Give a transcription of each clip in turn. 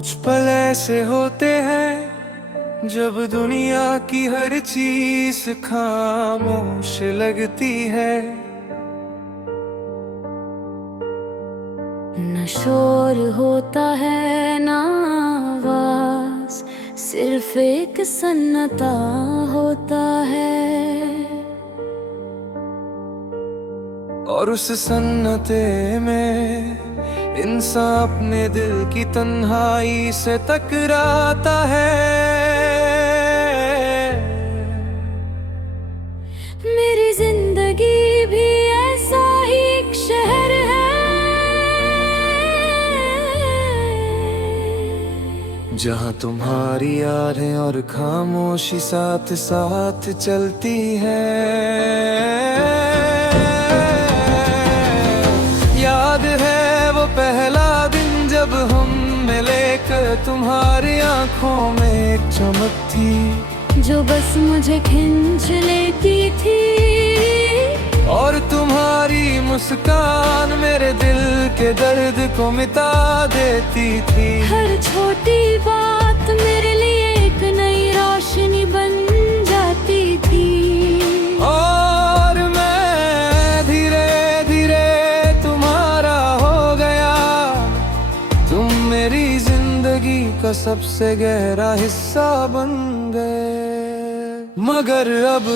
कुछ पल ऐसे होते हैं जब दुनिया की हर चीज खामोश लगती है। न शोर होता है न आवाज, सिर्फ एक सन्नाटा होता है। और उस सन्नते में इंसान अपने दिल की तन्हाई से टकराता है। मेरी जिंदगी भी ऐसा ही एक शहर है, जहाँ तुम्हारी यादें और खामोशी साथ साथ चलती है। याद है वो पहला दिन जब हम मिले, तुम्हारी आंखों में एक चमक थी जो बस मुझे खींच लेती थी। और तुम्हारी मुस्कान मेरे दिल के दर्द को मिटा देती थी। हर छोटी बात मेरे लिए एक नई रोशनी बन जाती थी। और मैं धीरे धीरे तुम्हारा हो गया, तुम मेरी जिंदगी का सबसे गहरा हिस्सा बन गए। मगर अब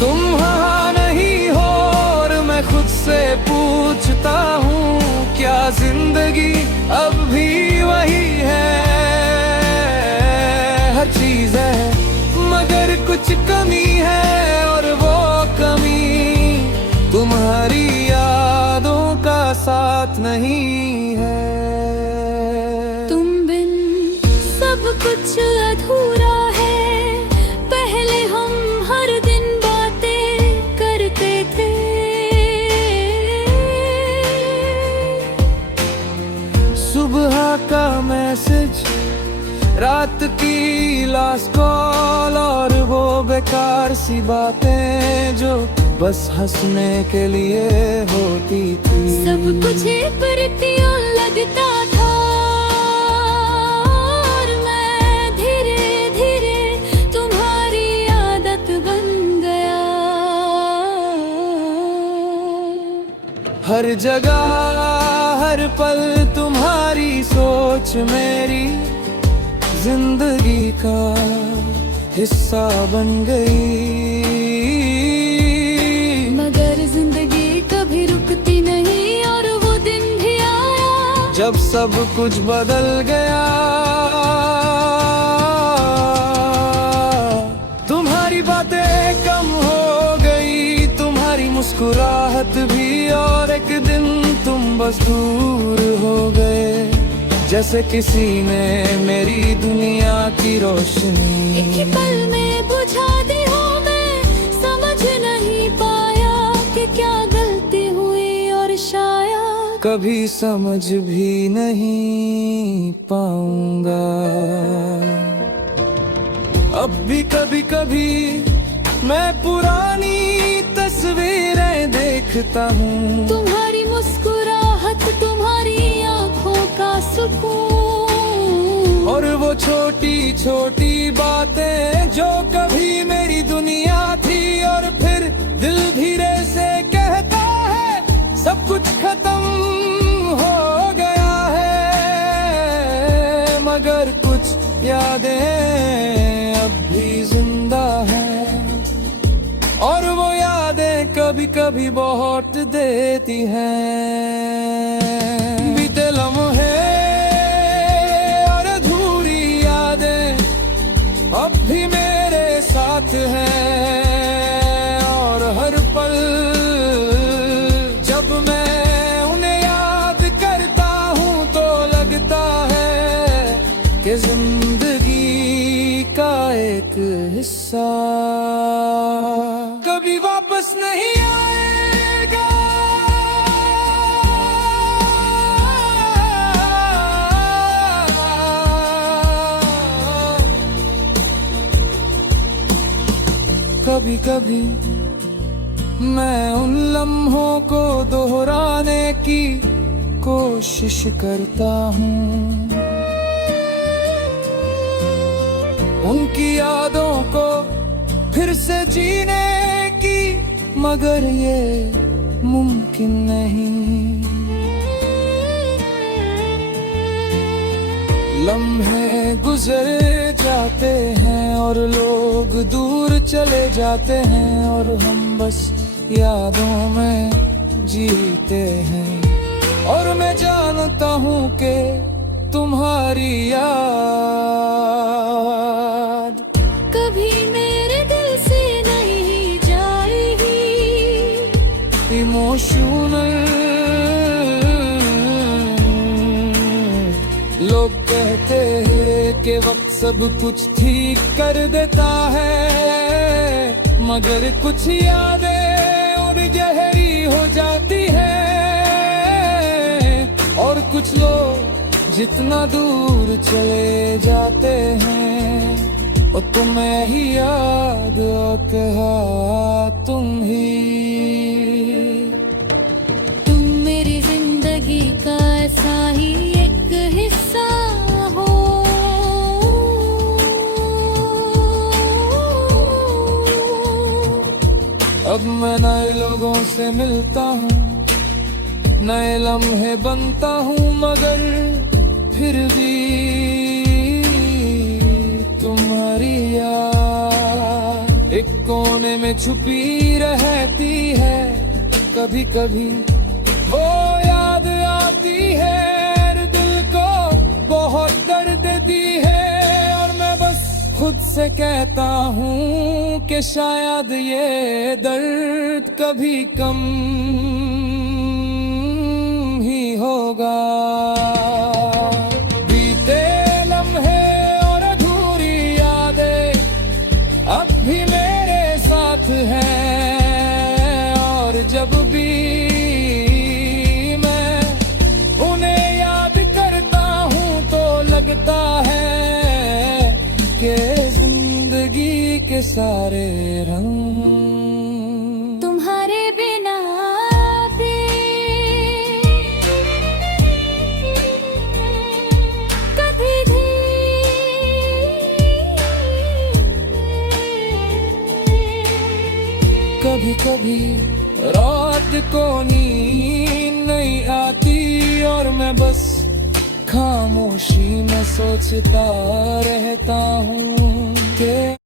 तुम वहाँ नहीं हो और मैं खुद से पूछता हूँ, क्या जिंदगी अब भी वही है? हर चीज है मगर कुछ कमी है, और वो कमी तुम्हारी यादों का साथ नहीं है। तुम बिन सब कुछ अधूरा है। पहले हम हर दिन बातें करते थे, सुबह का मैसेज, रात की लास्ट कॉल, और वो बेकार सी बातें जो बस हंसने के लिए होती थी। सब कुछ प्रीतियों लगता था, और मैं धीरे धीरे तुम्हारी आदत बन गया। हर जगह हर पल तुम्हारी सोच मेरी जिंदगी का हिस्सा बन गई। मगर जिंदगी कभी रुकती नहीं, और वो दिन भी आया जब सब कुछ बदल गया। तुम्हारी बातें कम हो गई, तुम्हारी मुस्कुराहट भी, और एक दिन तुम बस दूर हो गए, जैसे किसी ने मेरी दुनिया की रोशनी एक ही पल में बुझा दी हो। मैं समझ नहीं पाया कि क्या गलती हुई, और शायद कभी समझ भी नहीं पाऊंगा। अब भी कभी कभी मैं पुरानी तस्वीरें देखता हूँ, तुम्हारी मुस्कुराहट, तुम्हारी आंखों का सुकून, और वो छोटी छोटी बातें जो कभी मेरी दुनिया थी। और फिर दिल धीरे से कहता है सब कुछ खत्म हो गया है, मगर कुछ यादें अब भी जिंदा हैं, और वो यादें कभी कभी बहुत देती हैं। बीते लम्हे और अधूरी यादें अब भी मेरे साथ हैं, और हर पल जब मैं उन्हें याद करता हूँ तो लगता है कि जिंदगी का एक हिस्सा कभी वापस नहीं आएगा। कभी कभी मैं उन लम्हों को दोहराने की कोशिश करता हूँ, उनकी यादों को फिर से जीने की, मगर ये मुमकिन नहीं। लम्हे गुजर जाते हैं और लोग दूर चले जाते हैं, और हम बस यादों में जीते हैं। और मैं जानता हूँ कि तुम्हारी याद कभी मेरे दिल से नहीं जाएगी। इमोशनल लोग कहते हैं कि वक्त सब कुछ ठीक कर देता है, मगर कुछ यादें और गहरी हो जाती है। और कुछ लोग जितना दूर चले जाते हैं, और तुम्हें ही याद कहा तुम मेरी जिंदगी का ऐसा ही एक हिस्सा हो। अब मैं नए लोगों से मिलता हूँ, नए लम्हे बनता हूँ, मगर फिर भी तुम्हारी याद एक कोने में छुपी रहती है। कभी कभी वो याद आती है, दिल को बहुत दर्द देती है। और मैं बस खुद से कहता हूँ कि शायद ये दर्द कभी कम ही होगा। बीते लम्हे और अधूरी यादें अब भी मेरे साथ हैं, और जब भी मैं उन्हें याद करता हूँ तो लगता है कि जिंदगी के सारे रंग तुम्हारे बिना कभी कभी रात को नींद नहीं आती, और मैं बस खामोशी में सोचता रहता हूँ कि